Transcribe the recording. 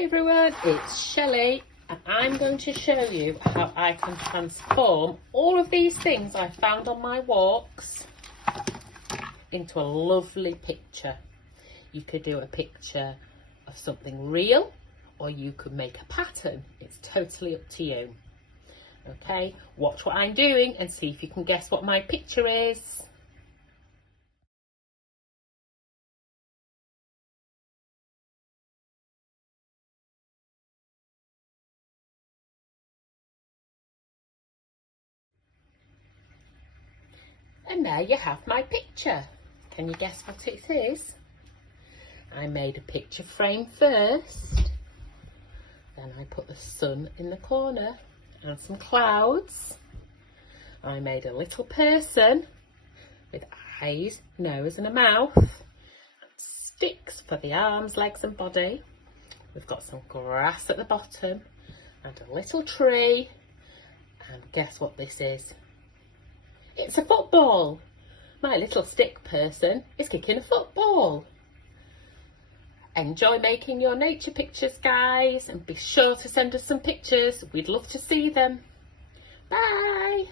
Hi everyone, it's Shelley and I'm going to show you how I can transform all of these things I found on my walks into a lovely picture. You could do a picture of something real or you could make a pattern. It's totally up to you. Okay, watch what I'm doing and see if you can guess what my picture is. And there you have my picture. Can you guess what it is? I made a picture frame first. Then I put the sun in the corner and some clouds. I made a little person with eyes, nose and a mouth. And sticks for the arms, legs and body. We've got some grass at the bottom and a little tree. And guess what this is? It's a football. My little stick person is kicking a football. Enjoy making your nature pictures, guys, and be sure to send us some pictures. We'd love to see them. Bye.